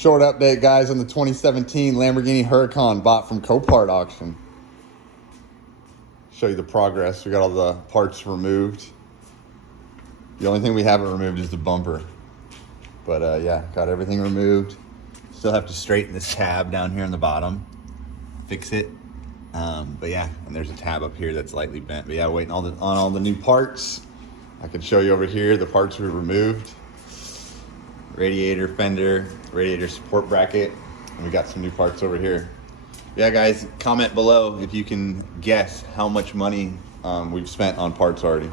Short update, guys, on the 2017 Lamborghini Huracan bought from Copart auction. Show you the progress. We got all the parts removed. The only thing we haven't removed is the bumper. But yeah, got everything removed. Still have to straighten this tab down here on the bottom, fix it. But yeah, and there's a tab up here that's lightly bent. But yeah, waiting on all the new parts. I can show you over here the parts we removed. Radiator fender, radiator support bracket, and we got some new parts over here. Yeah, guys, comment below if you can guess how much money we've spent on parts already.